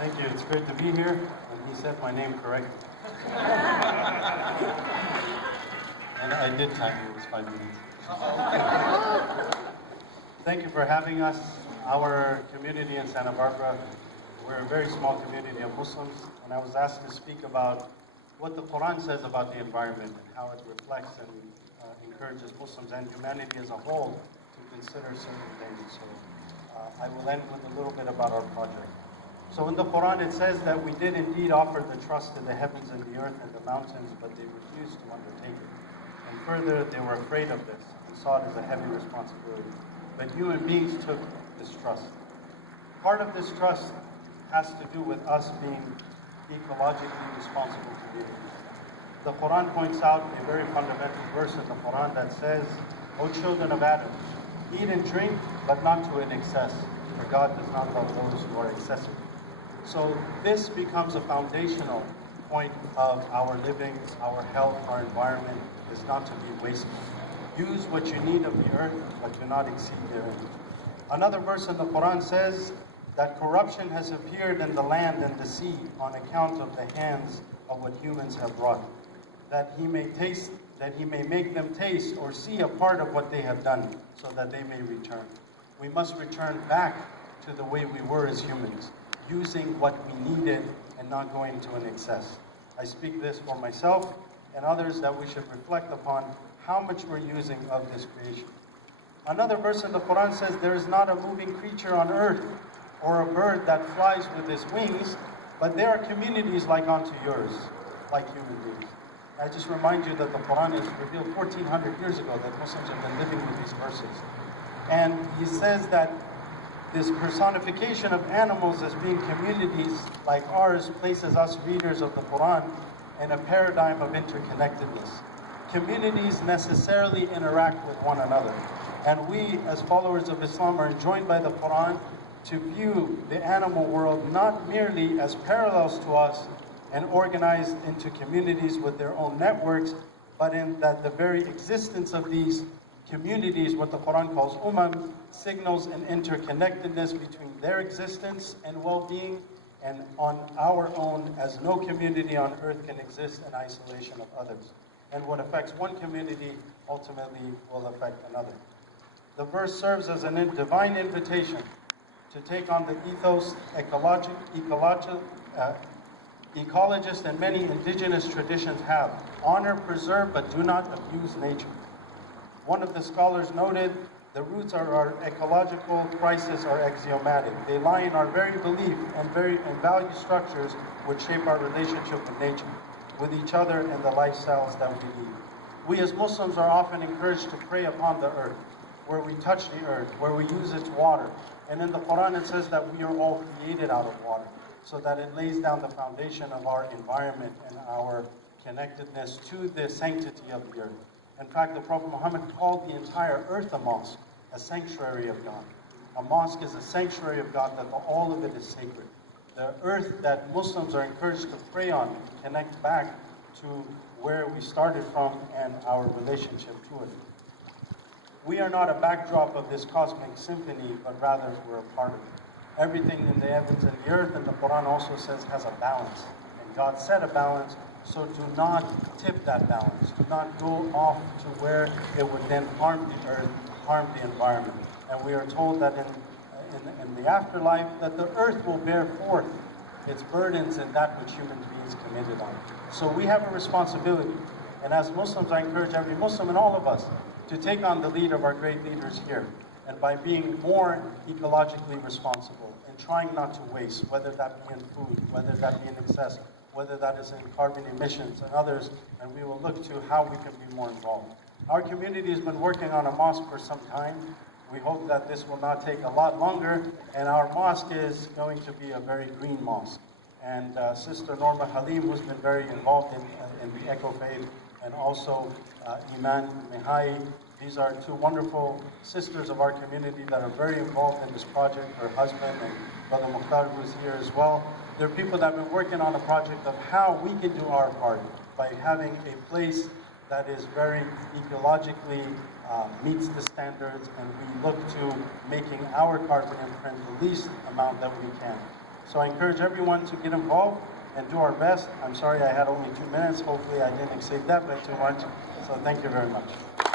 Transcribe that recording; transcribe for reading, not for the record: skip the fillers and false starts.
Thank you. It's great to be here. And he said my name correctly. And I did time it was 5 minutes. Thank you for having us. Our community in Santa Barbara, we're a very small community of Muslims, and I was asked to speak about what the Quran says about the environment and how it reflects and encourages Muslims and humanity as a whole to consider certain things. So I will end with a little bit about our project. So in the Quran it says that we did indeed offer the trust to the heavens and the earth and the mountains, but they refused to undertake it. And further, they were afraid of this and saw it as a heavy responsibility. But human beings took this trust. Part of this trust has to do with us being ecologically responsible communities. The Quran points out a very fundamental verse in the Quran that says, O children of Adam, eat and drink, but not to an excess, for God does not love those who are excessive. So this becomes a foundational point of our living, our health, our environment, is not to be wasteful. Use what you need of the earth, but do not exceed therein. Another verse in the Quran says that corruption has appeared in the land and the sea on account of the hands of what humans have wrought, that he may make them taste or see a part of what they have done, so that they may return. We must return back to the way we were as humans, using what we needed and not going to an excess. I speak this for myself and others that we should reflect upon how much we're using of this creation. Another verse in the Quran says, there is not a moving creature on earth or a bird that flies with its wings, but there are communities like unto yours, like human beings. I just remind you that the Quran is revealed 1400 years ago, that Muslims have been living with these verses. And he says that this personification of animals as being communities like ours places us readers of the Quran in a paradigm of interconnectedness. Communities necessarily interact with one another. And we, as followers of Islam, are enjoined by the Quran to view the animal world not merely as parallels to us and organized into communities with their own networks, but in that the very existence of these communities, what the Quran calls signals an interconnectedness between their existence and well-being and on our own, as no community on earth can exist in isolation of others. And what affects one community ultimately will affect another. The verse serves as a divine invitation to take on the ethos ecologists and many indigenous traditions have. Honor, preserve, but do not abuse nature. One of the scholars noted, the roots of our ecological crisis are axiomatic. They lie in our very belief and value structures which shape our relationship with nature, with each other, and the lifestyles that we lead. We as Muslims are often encouraged to pray upon the earth, where we touch the earth, where we use its water. And in the Quran it says that we are all created out of water, so that it lays down the foundation of our environment and our connectedness to the sanctity of the earth. In fact, the Prophet Muhammad called the entire earth a mosque, a sanctuary of God. A mosque is a sanctuary of God, that all of it is sacred. The earth that Muslims are encouraged to pray on and connect back to where we started from and our relationship to it. We are not a backdrop of this cosmic symphony, but rather we're a part of it. Everything in the heavens and the earth, and the Quran also says, has a balance. And God set a balance, so do not tip that balance. Do not go off to where it would then harm the earth, harm the environment. And we are told that in the afterlife, that the earth will bear forth its burdens and that which human beings committed on. So we have a responsibility. And as Muslims, I encourage every Muslim and all of us to take on the lead of our great leaders here. And by being more ecologically responsible and trying not to waste, whether that be in food, whether that be in excess, whether that is in carbon emissions and others, and we will look to how we can be more involved. Our community has been working on a mosque for some time. We hope that this will not take a lot longer, and our mosque is going to be a very green mosque. And Sister Norma Halim, who's been very involved in the ECOFaith, and also Imam Yama. These are two wonderful sisters of our community that are very involved in this project. Her husband and Brother Mukhtar, who is here as well. They're people that have been working on a project of how we can do our part by having a place that is very ecologically meets the standards, and we look to making our carbon imprint the least amount that we can. So I encourage everyone to get involved and do our best. I'm sorry I had only 2 minutes. Hopefully I didn't exceed that by too much. So thank you very much.